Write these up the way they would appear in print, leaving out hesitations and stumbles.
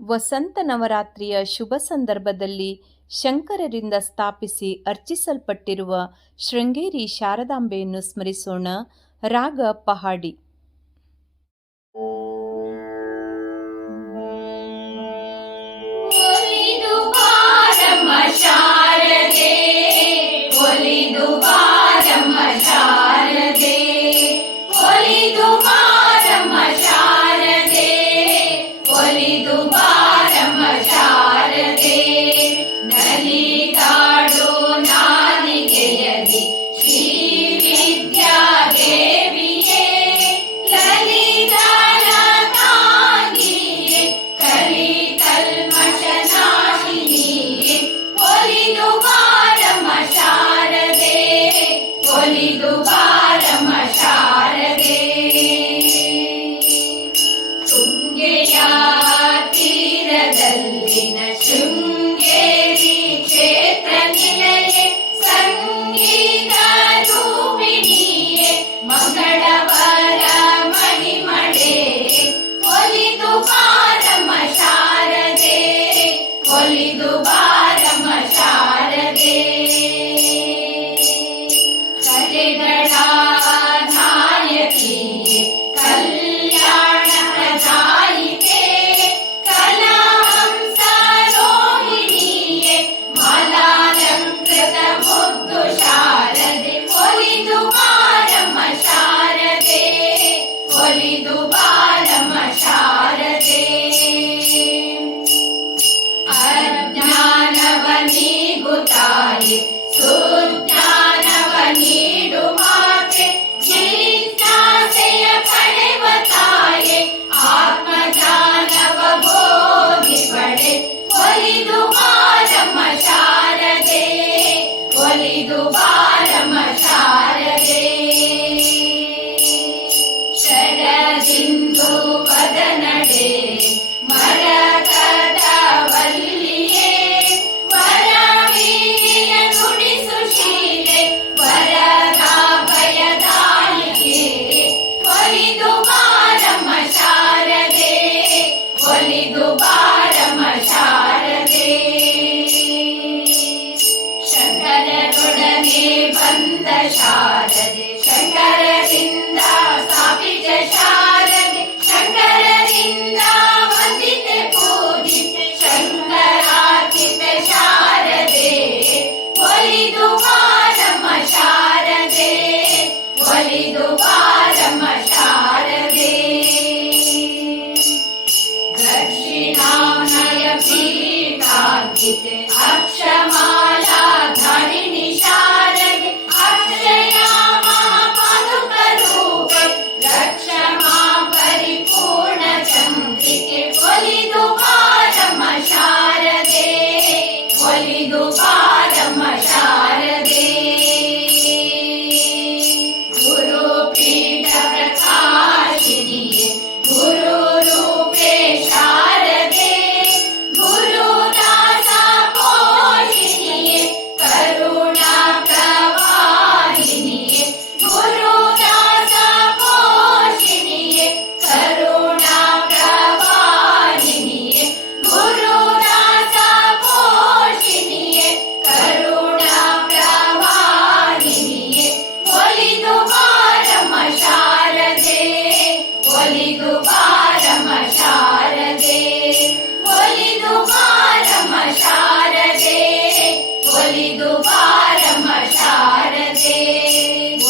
ವಸಂತ ನವರಾತ್ರಿಯ ಶುಭ ಸಂದರ್ಭದಲ್ಲಿ ಶಂಕರರಿಂದ ಸ್ಥಾಪಿಸಿ ಅರ್ಚಿಸಲ್ಪಟ್ಟಿರುವ ಶೃಂಗೇರಿ ಶಾರದಾಂಬೆಯನ್ನು ಸ್ಮರಿಸೋಣ. ರಾಗ ಪಹಾಡಿ. ತೀರದಲ್ಲಿನ ಶೃಂಗೇರಿ ಕ್ಷೇತ್ರ ನಿಲಯೇ ಸಂಗೀತ ರೂಪಿಣಿಯೇ ಮಂಗಳವಾರ ಮಣಿಮಳೆ ಒಲಿದು ಬಾರಮ್ಮ ಶಾರದೆ ಒಲಿದು ಬಾರಮ್ಮ ಶಾರದೆ ಕಲೆಗಳ ನಾಯಕಿಯೇ ಕಲ್ಯಾಣ ಪ್ರದಾಯಿಕೆ ಕಲಾಹಂಸ ರೋಹಿಣಿಯೇ ಮಾಲಾಲಂಕೃತ ಮುದ್ದು ಶಾರದೆ ಒಲಿದು ಬಾರಮ್ಮ ಶಾರದೆ ಒಲಿದು ಬಾರಮ್ಮ ಶಾರದೆ ಅಜ್ಞಾನವ ನೀಗುತ್ತಾಯೆ ಸುಜ್ಞಾನವ ನೀಡು ಮಾತೆ ಜಿಜ್ಞಾಸೆಯ ಕಳೆವ ತಾಯೆ ಆತ್ಮಜ್ಞಾನವ ಬೋಧಿ ಪಡೆ ಒಲಿದು ಬಾರಮ್ಮ ಶಾರದೆ ಒಲಿದು ಬಾರಮ್ಮ ಶಾರದೆ ಶರದಿಂದು ಪದನಡೆ ಮರಕದ ವಲ್ಲಿಯೇ ವರವೀಯ ನುಡಿಸು ಶೀಲೆ ವರದ ಭಯದಾಯಿಕೆ ಒಲಿದು ಬಾರಮ್ಮ ಶಾರದೆ ಒಲಿದು ಬಾರಮ್ಮ ಶಾರದೆ ಶಂಕರರೊಡನೆ ಬಂದ ಶಾರದೆ ಶಂಕರರಿಂದ ಸ್ಥಾಪಿತ ಶಾರದೆ ಶಂಕರರಿಂದ ವಂದಿತೆ ಪೂಜಿತೆ ಶಂಕರಾರ್ಚಿತ ಶಾರದೆ ಒಲಿದು ಬಾರಮ್ಮ ಶಾರದೆ ಒಲಿದು ಬಾರಮ್ಮ ಶಾರದೆ ದಕ್ಷಿಣಾನಯ ಪೀಠಾಂಕಿತೆ ಅಕ್ಷಮಾಲಾ ಧಾರಿಣಿ ಶಾರದೆ ಅಕ್ಷಯ ಮಹಾಪಾದುಕ ರೂಪೆ ಲಕ್ಷಮಾ ಪರಿಪೂರ್ಣ ಚಂದ್ರಿಕೆ ಒಲಿದು ಬಾರಮ್ಮ ಶಾರದೆ ಒಲಿದು ಬಾರಮ್ಮ ಶಾರದೆ ಗುರು ಪೀಠ ಪ್ರಕಾಶಿನಿಯೇ ಗುರು ರೂಪೇ ಶಾರದೆ ಗುರು ದಾಸ ಪೋಷಿಣಿಯೇ ಕರುಣಾ ಪ್ರವಾಹಿನಿಯೇ ಗುರು ದಾಸ ಪೋಷಿಣಿಯೇ ಕರುಣಾ ಪ್ರವಾಹಿನಿಯೇ ಗುರು ದಾಸ ಪೋಷಿಣಿಯೇ ಕರುಣಾ ಪ್ರವಾಹಿನಿಯೇ ಒಲಿದು ಬಾರಮ್ಮ ಶಾರದೆ ಒಲಿದು ಬಾರಮ್ಮ ಶಾರದೆ ಒಲಿದು ಬಾರಮ್ಮ ಶಾರದೆ ಒಲಿದು ಬಾರಮ್ಮ ಶಾರದೆ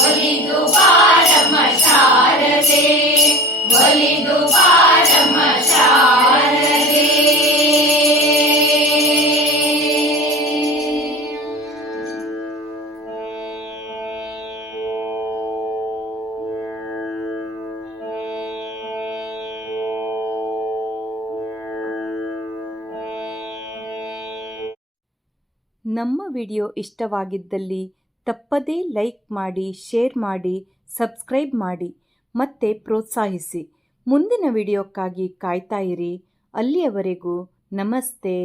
ಒಲಿದು ಬಾರಮ್ಮ ಶಾರದೆ ಒಲಿದು ಬಾರಮ್ಮ ಶಾರದೆ ನಮ್ಮ ವಿಡಿಯೋ ಇಷ್ಟವಾಗಿದ್ದಲ್ಲಿ ತಪ್ಪದೇ ಲೈಕ್ ಮಾಡಿ, ಶೇರ್ ಮಾಡಿ, ಸಬ್ಸ್ಕ್ರೈಬ್ ಮಾಡಿ ಮತ್ತೆ ಪ್ರೋತ್ಸಾಹಿಸಿ. ಮುಂದಿನ ವಿಡಿಯೋಕ್ಕಾಗಿ ಕಾಯ್ತಾ ಇರಿ. ಅಲ್ಲಿಯವರೆಗೂ ನಮಸ್ತೆ.